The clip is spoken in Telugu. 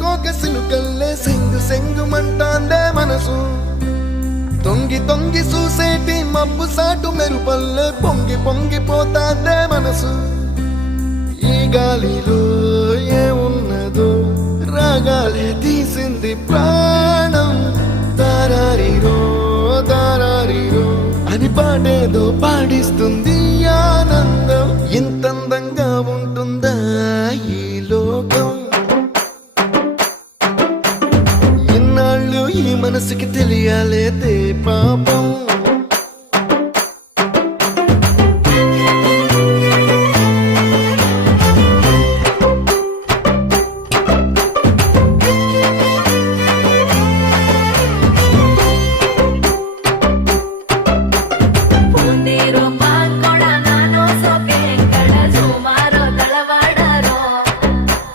కోక సిలుకల్లే సెంగు సెంగు మంటాందే మనసు తొంగి తొంగి చూసేటి మబ్బు సాటు మెరుపల్లే పొంగి పొంగిపోతాందే మనసు ఈ గాలిలో ఏమున్నదో రాగాలే తీసింది